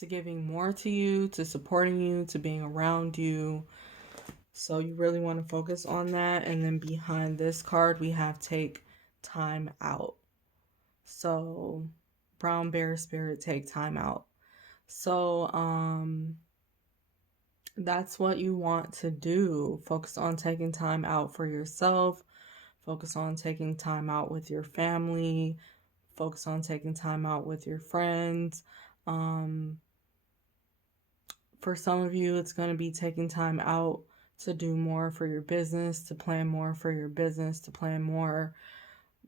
to giving more to you, to supporting you, to being around you. So you really want to focus on that. And then behind this card, we have take time out. So brown bear spirit, take time out. So that's what you want to do. Focus on taking time out for yourself. Focus on taking time out with your family. Focus on taking time out with your friends. For some of you, it's going to be taking time out to do more for your business, to plan more for your business, to plan more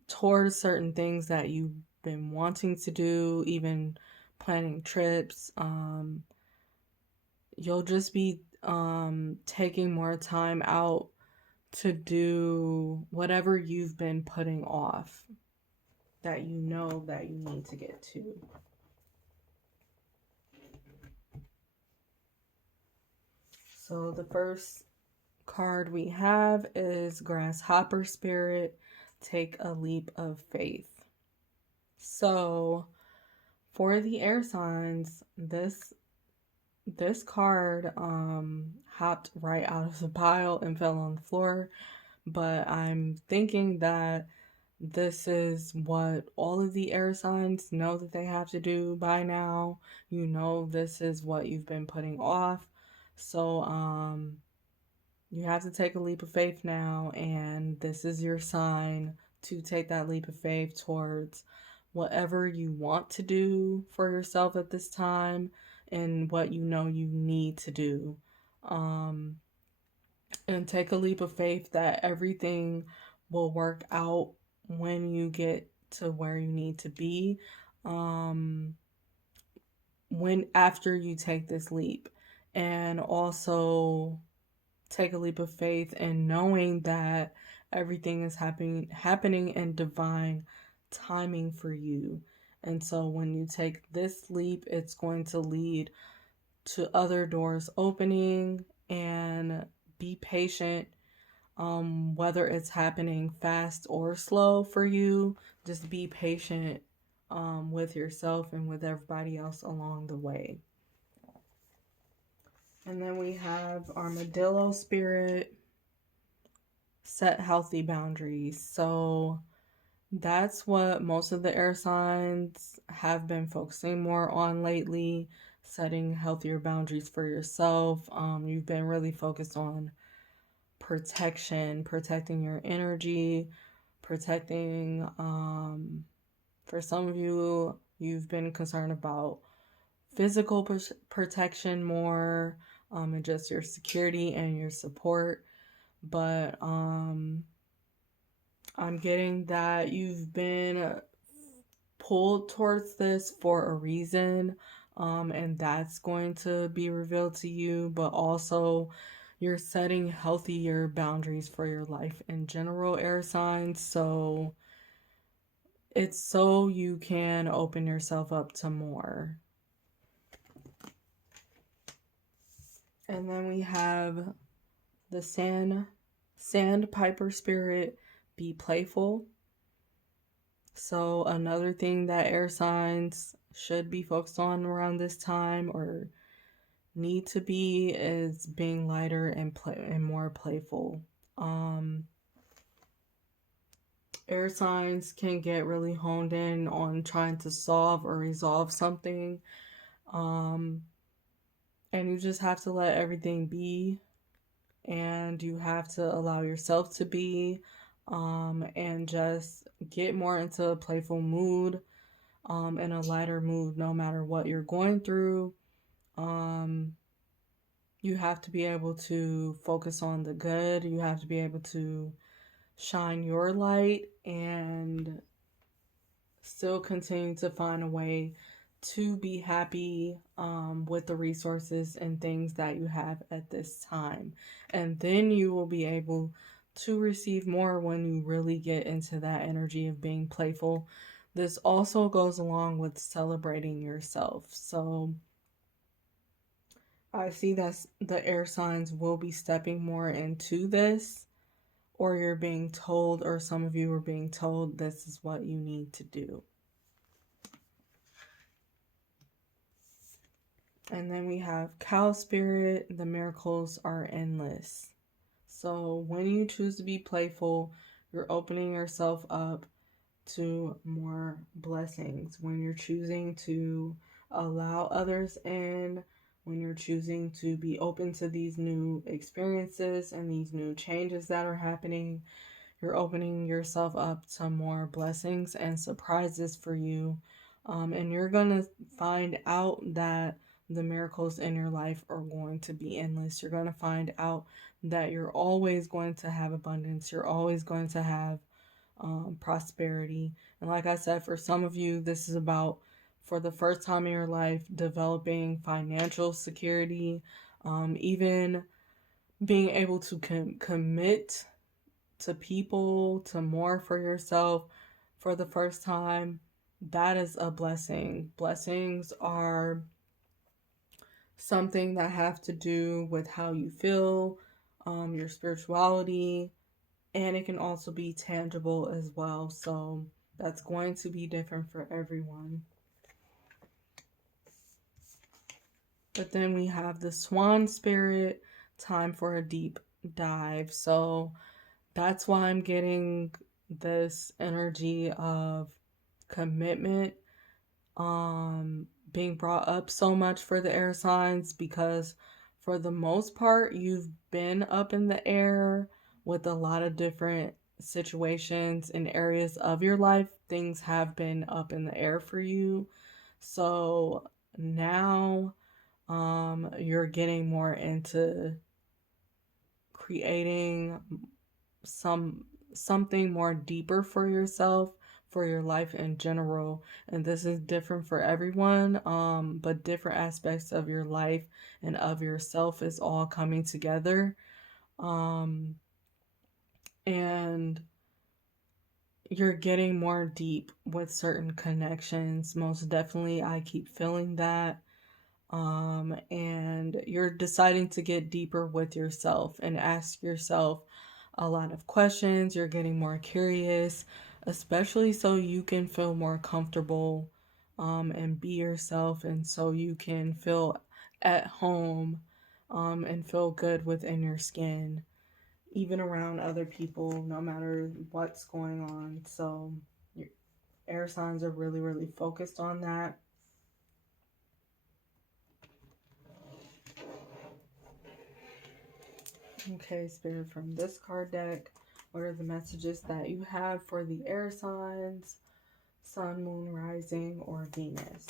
towards certain things that you've been wanting to do, even planning trips. You'll just be taking more time out to do whatever you've been putting off that you know that you need to get to. So the first card we have is Grasshopper Spirit, take a leap of faith. So for the air signs, this card hopped right out of the pile and fell on the floor, but I'm thinking that this is what all of the air signs know that they have to do by now. You know, this is what you've been putting off. So you have to take a leap of faith now, and this is your sign to take that leap of faith towards whatever you want to do for yourself at this time and what you know you need to do. And take a leap of faith that everything will work out when you get to where you need to be. When after you take this leap, and also take a leap of faith and knowing that everything is happening in divine timing for you. And so when you take this leap, it's going to lead to other doors opening, and be patient. Whether it's happening fast or slow for you, just be patient with yourself and with everybody else along the way. And then we have Armadillo Spirit, set healthy boundaries. So that's what most of the air signs have been focusing more on lately, setting healthier boundaries for yourself. You've been really focused on protecting your energy, protecting, for some of you, you've been concerned about physical protection more, and just your security and your support. But I'm getting that you've been pulled towards this for a reason, and that's going to be revealed to you. But also, you're setting healthier boundaries for your life in general, air signs. So it's so you can open yourself up to more. And then we have the Sandpiper Spirit, be playful. So another thing that air signs should be focused on around this time, or need to be, is being lighter and more playful. Air signs can get really honed in on trying to solve or resolve something. And you just have to let everything be, and you have to allow yourself to be, and just get more into a playful mood, in a lighter mood, no matter what you're going through. You have to be able to focus on the good. You have to be able to shine your light and still continue to find a way to be happy with the resources and things that you have at this time. And then you will be able to receive more when you really get into that energy of being playful. This also goes along with celebrating yourself. So I see that the air signs will be stepping more into this, or you're being told, or some of you are being told, this is what you need to do. And then we have cow spirit. The miracles are endless. So when you choose to be playful, you're opening yourself up to more blessings. When you're choosing to allow others in, when you're choosing to be open to these new experiences and these new changes that are happening, you're opening yourself up to more blessings and surprises for you. And you're going to find out that the miracles in your life are going to be endless. You're going to find out that you're always going to have abundance. You're always going to have prosperity. And like I said, for some of you, this is about, for the first time in your life, developing financial security, even being able to commit to people, to more for yourself for the first time. That is a blessing. Blessings are something that have to do with how you feel, your spirituality, and it can also be tangible as well. So that's going to be different for everyone. But then we have the swan spirit, time for a deep dive. So that's why I'm getting this energy of commitment being brought up so much for the air signs, because for the most part you've been up in the air with a lot of different situations and areas of your life. Things have been up in the air for you. So now you're getting more into creating something more deeper for yourself, for your life in general. And this is different for everyone, but different aspects of your life and of yourself is all coming together. And you're getting more deep with certain connections. Most definitely, I keep feeling that. And you're deciding to get deeper with yourself and ask yourself a lot of questions. You're getting more curious, especially so you can feel more comfortable and be yourself, and so you can feel at home and feel good within your skin, even around other people, no matter what's going on. So, your air signs are really, really focused on that. Okay, Spirit, from this card deck, what are the messages that you have for the air signs, Sun, Moon, Rising, or Venus?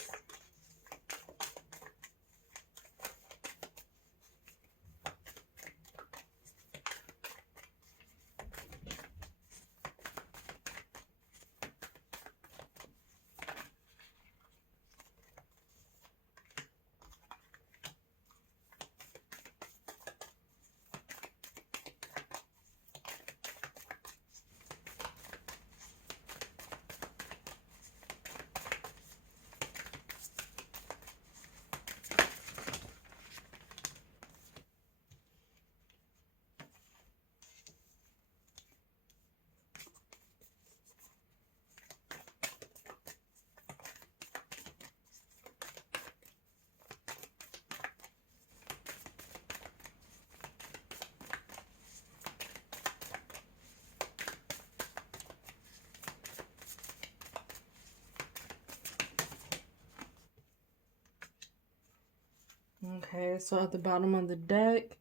Okay, so at the bottom of the deck,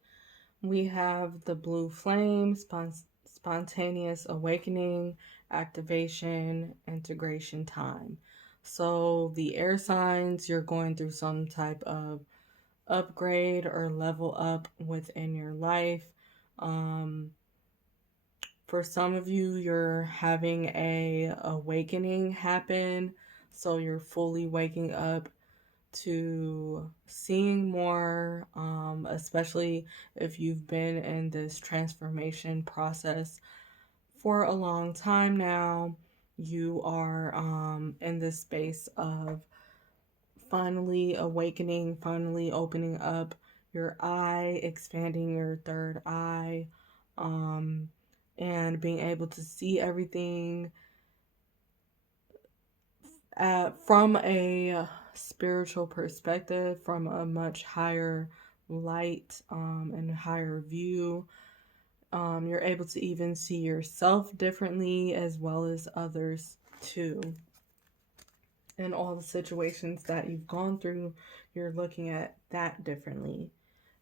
we have the blue flame, spontaneous awakening, activation, integration time. So the air signs, you're going through some type of upgrade or level up within your life. For some of you, you're having a awakening happen, so you're fully waking up to seeing more, especially if you've been in this transformation process for a long time now. You are in this space of finally awakening, finally opening up your eye, expanding your third eye, and being able to see everything from a spiritual perspective, from a much higher light and higher view. You're able to even see yourself differently as well as others too. In all the situations that you've gone through, you're looking at that differently.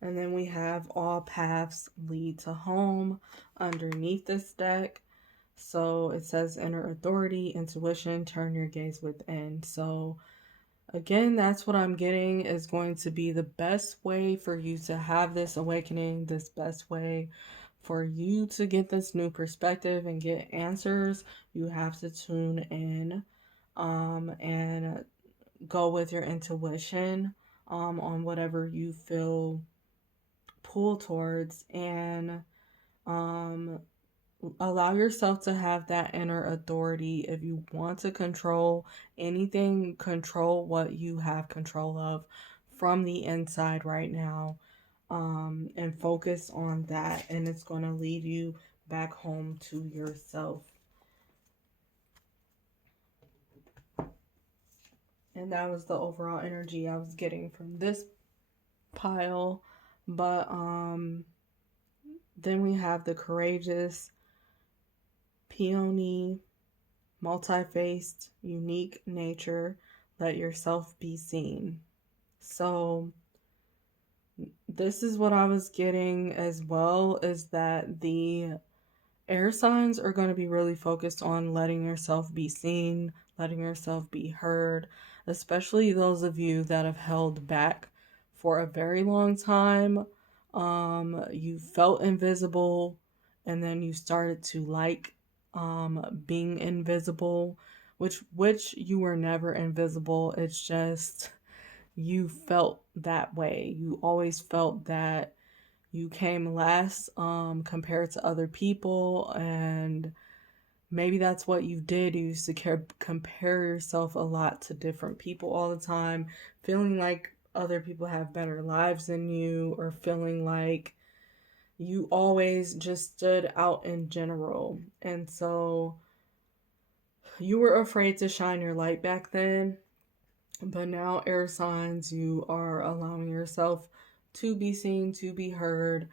And then we have all paths lead to home underneath this deck. So it says inner authority, intuition, turn your gaze within. So again, that's what I'm getting is going to be the best way for you to have this awakening, this best way for you to get this new perspective and get answers. You have to tune in and go with your intuition on whatever you feel pull towards, and allow yourself to have that inner authority. If you want to control anything, control what you have control of from the inside right now, and focus on that, and it's going to lead you back home to yourself. And that was the overall energy I was getting from this pile. But then we have the courageous, peony, multi-faced, unique nature. Let yourself be seen. So this is what I was getting as well, is that the air signs are going to be really focused on letting yourself be seen, letting yourself be heard, especially those of you that have held back for a very long time. You felt invisible, and then you started to like being invisible, which you were never invisible. It's just you felt that way. You always felt that you came last compared to other people, and maybe that's what you did. You used to compare yourself a lot to different people all the time, feeling like other people have better lives than you, or feeling like you always just stood out in general. And so you were afraid to shine your light back then. But now, air signs, you are allowing yourself to be seen, to be heard.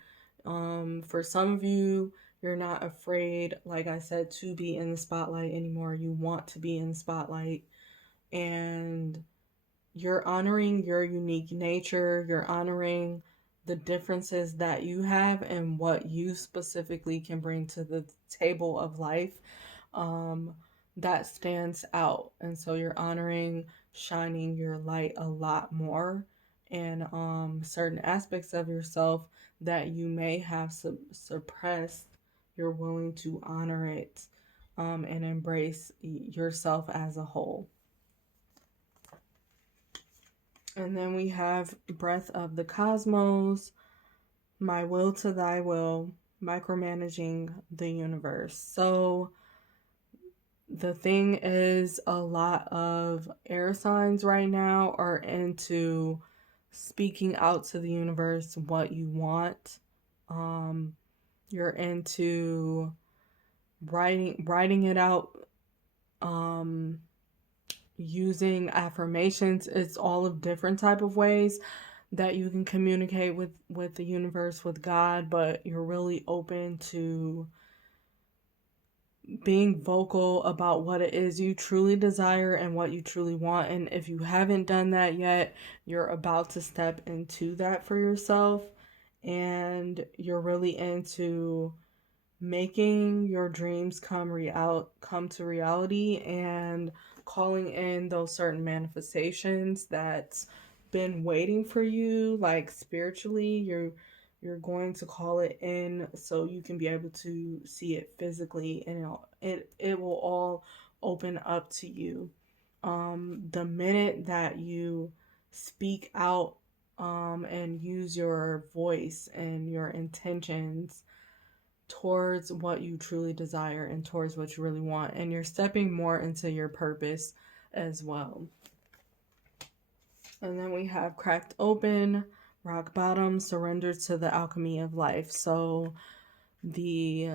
For some of you, you're not afraid, like I said, to be in the spotlight anymore. You want to be in the spotlight, and you're honoring your unique nature. You're honoring the differences that you have and what you specifically can bring to the table of life. That stands out. And so you're honoring shining your light a lot more, and certain aspects of yourself that you may have suppressed, you're willing to honor it and embrace yourself as a whole. And then we have breath of the cosmos, my will to thy will, micromanaging the universe. So the thing is, a lot of air signs right now are into speaking out to the universe what you want. You're into writing it out, using affirmations. It's all of different type of ways that you can communicate with the universe, with God, but you're really open to being vocal about what it is you truly desire and what you truly want. And if you haven't done that yet, you're about to step into that for yourself, and you're really into making your dreams come to reality, and calling in those certain manifestations that's been waiting for you, like spiritually. You're going to call it in so you can be able to see it physically, and it will all open up to you. The minute that you speak out and use your voice and your intentions towards what you truly desire and towards what you really want, and you're stepping more into your purpose as well. And then we have cracked open, rock bottom, surrender to the alchemy of life. So the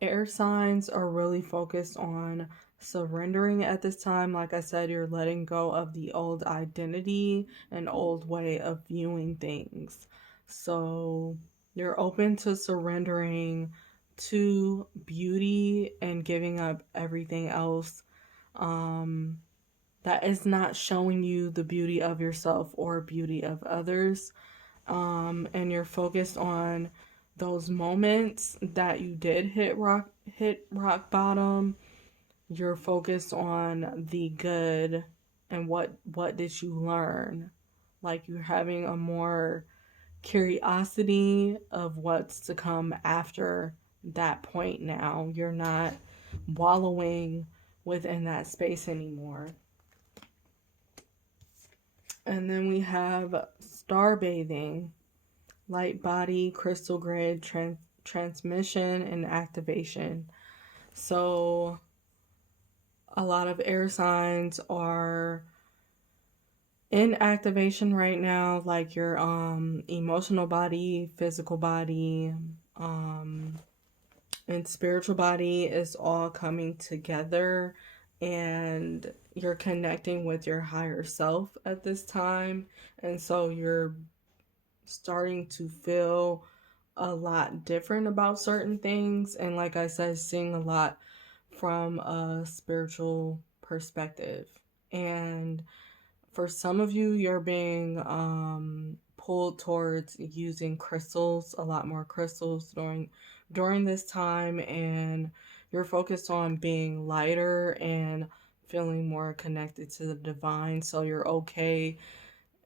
air signs are really focused on surrendering at this time. Like I said, you're letting go of the old identity and old way of viewing things. So you're open to surrendering to beauty and giving up everything else um, that is not showing you the beauty of yourself or beauty of others. And you're focused on those moments that you did hit rock bottom. You're focused on the good and what did you learn. Like you're having a more curiosity of what's to come after that point. Now you're not wallowing within that space anymore. And then we have star bathing, light body, crystal grid, transmission, and activation. So a lot of air signs are in activation right now, like your emotional body, physical body, um and spiritual body is all coming together, and you're connecting with your higher self at this time. And so you're starting to feel a lot different about certain things, and like I said, seeing a lot from a spiritual perspective. And for some of you, you're being pulled towards using crystals, a lot more crystals during this time, and you're focused on being lighter and feeling more connected to the divine. So you're okay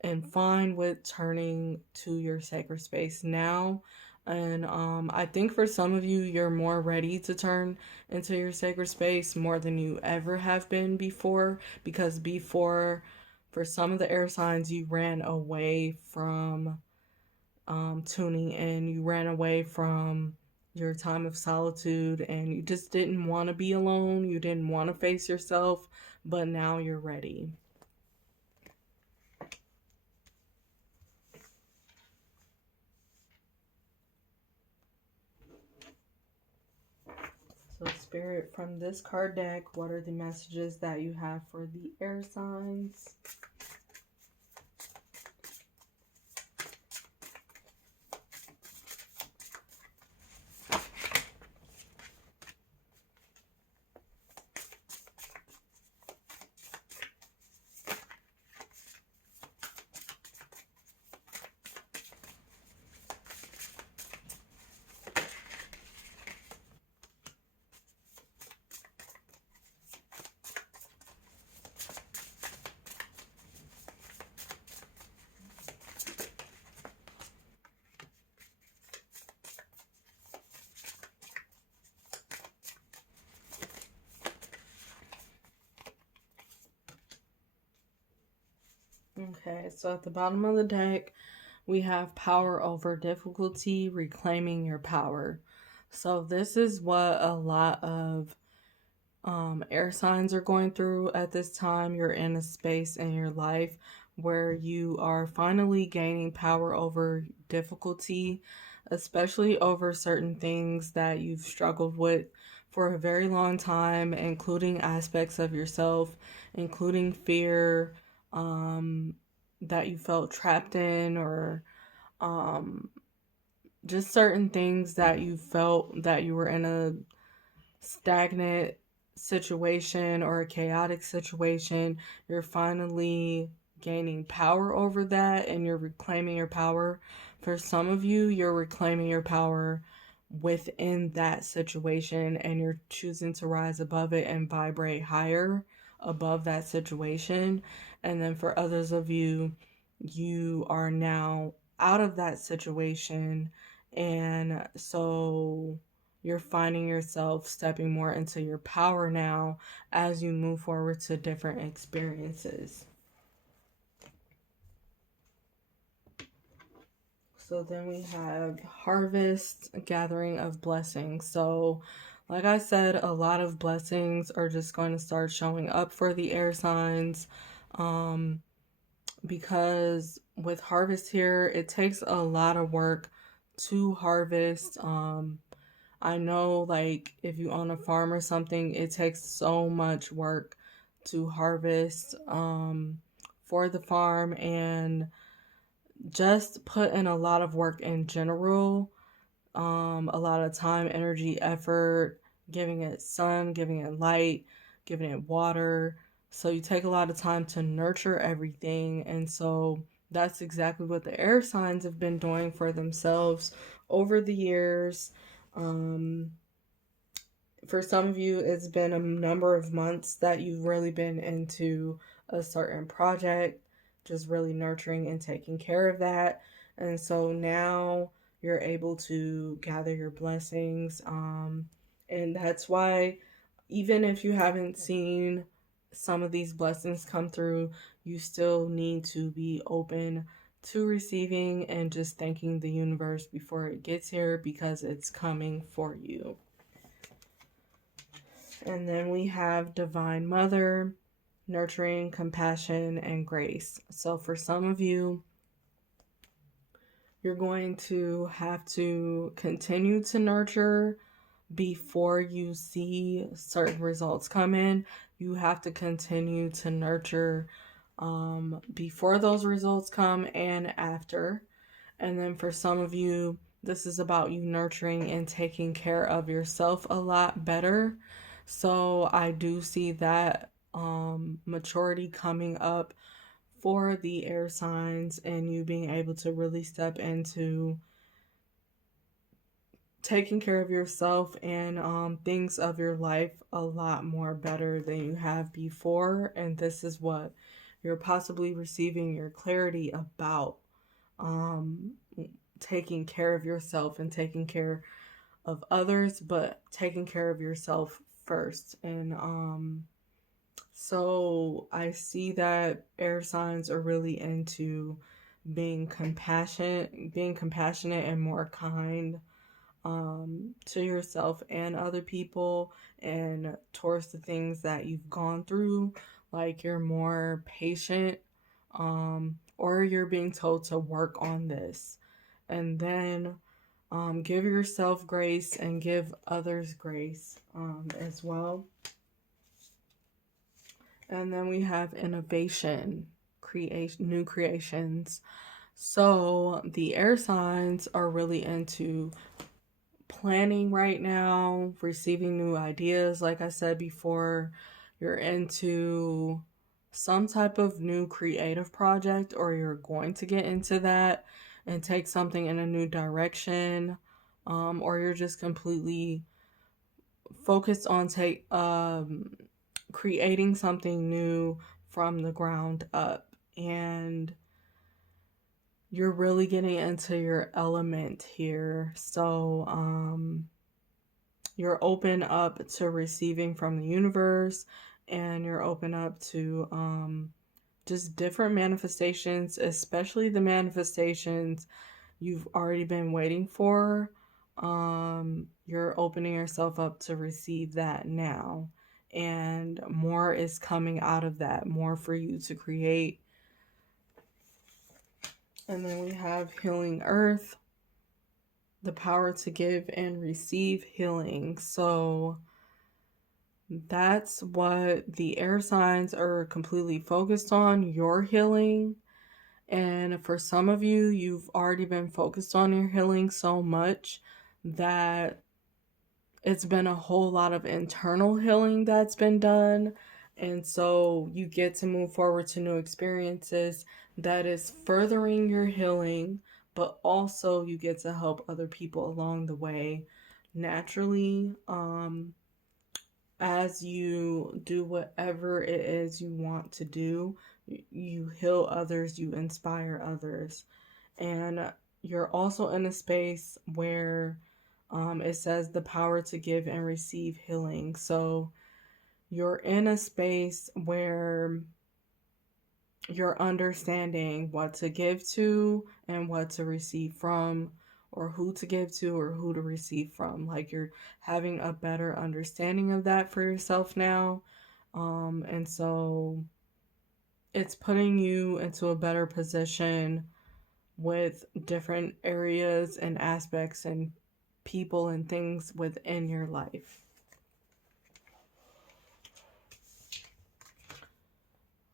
and fine with turning to your sacred space now. And I think for some of you, you're more ready to turn into your sacred space more than you ever have been before. Because before, for some of the air signs, you ran away from tuning in, you ran away from your time of solitude, and you just didn't want to be alone. You didn't want to face yourself, but now you're ready. So, Spirit, from this card deck, what are the messages that you have for the air signs? Okay, so at the bottom of the deck, we have power over difficulty, reclaiming your power. So this is what a lot of air signs are going through at this time. You're in a space in your life where you are finally gaining power over difficulty, especially over certain things that you've struggled with for a very long time, including aspects of yourself, including fear that you felt trapped in, or um, just certain things that you felt that you were in a stagnant situation or a chaotic situation. You're finally gaining power over that, and you're reclaiming your power. For some of you, you're reclaiming your power within that situation, and you're choosing to rise above it and vibrate higher above that situation. And then for others of you, you are now out of that situation, and so you're finding yourself stepping more into your power now as you move forward to different experiences. So then we have harvest, gathering of blessings. So, like I said, a lot of blessings are just going to start showing up for the air signs. Because with harvest here, it takes a lot of work to harvest. I know, like, if you own a farm or something, it takes so much work to harvest for the farm, and just put in a lot of work in general. A lot of time, energy, effort, giving it sun, giving it light, giving it water. So you take a lot of time to nurture everything. And so that's exactly what the air signs have been doing for themselves over the years. Um, for some of you, it's been a number of months that you've really been into a certain project, just really nurturing and taking care of that. And so now you're able to gather your blessings. And that's why, even if you haven't seen some of these blessings come through, you still need to be open to receiving and just thanking the universe before it gets here, because it's coming for you. And then we have Divine Mother, nurturing, compassion, and grace. So for some of you, you're going to have to continue to nurture before you see certain results come in. You have to continue to nurture before those results come and after. And then for some of you, this is about you nurturing and taking care of yourself a lot better. So I do see that maturity coming up for the air signs, and you being able to really step into taking care of yourself and things of your life a lot more better than you have before. And this is what you're possibly receiving your clarity about. Um, Taking care of yourself and taking care of others, but taking care of yourself first. And so I see that air signs are really into being compassionate and more kind to yourself and other people, and towards the things that you've gone through. Like, you're more patient, or you're being told to work on this. And then give yourself grace and give others grace as well. And then we have innovation, creation, new creations. So the air signs are really into planning right now, receiving new ideas. Like I said before, you're into some type of new creative project, or you're going to get into that and take something in a new direction, or you're just completely focused on creating something new from the ground up. And you're really getting into your element here. So you're open up to receiving from the universe, and you're open up to just different manifestations, especially the manifestations you've already been waiting for. You're opening yourself up to receive that now, and more is coming out of that, more for you to create. And then we have healing earth, the power to give and receive healing. So that's what the air signs are completely focused on, your healing. And for some of you, you've already been focused on your healing so much that it's been a whole lot of internal healing that's been done. And so you get to move forward to new experiences that is furthering your healing, but also you get to help other people along the way naturally. As you do whatever it is you want to do, you heal others, you inspire others. And you're also in a space where it says the power to give and receive healing. So you're in a space where you're understanding what to give to and what to receive from, or who to give to or who to receive from. Like, you're having a better understanding of that for yourself now. And so it's putting you into a better position with different areas and aspects and people and things within your life.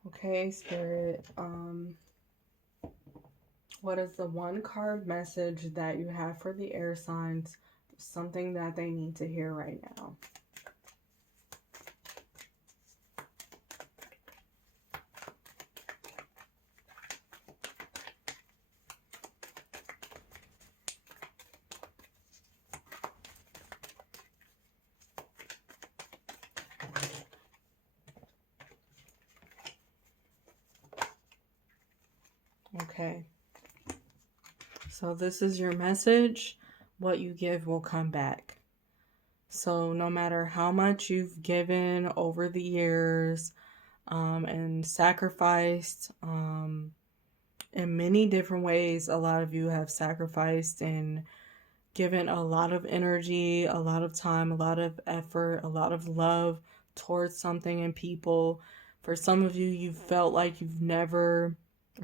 Okay, Spirit, what is the one card message that you have for the air signs? Something that they need to hear right now. Okay. So this is your message. What you give will come back. So no matter how much you've given over the years and sacrificed in many different ways, a lot of you have sacrificed and given a lot of energy, a lot of time, a lot of effort, a lot of love towards something and people. For some of you, you felt like you've never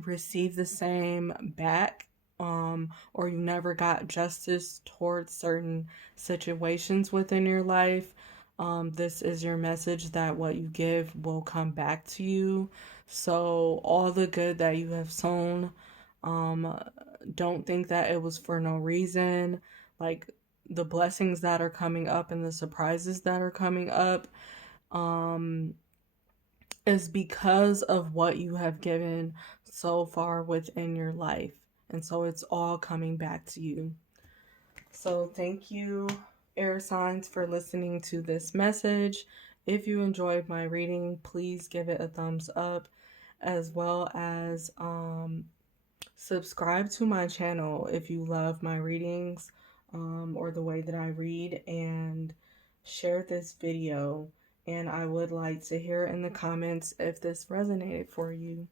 received the same back, or you never got justice towards certain situations within your life. This is your message that what you give will come back to you. So all the good that you have sown, um, don't think that it was for no reason. Like the blessings that are coming up and the surprises that are coming up, um, is because of what you have given so far within your life. And so it's all coming back to you. So thank you, air signs, for listening to this message. If you enjoyed my reading, please give it a thumbs up, as well as subscribe to my channel if you love my readings or the way that I read, and share this video. And I would like to hear in the comments if this resonated for you.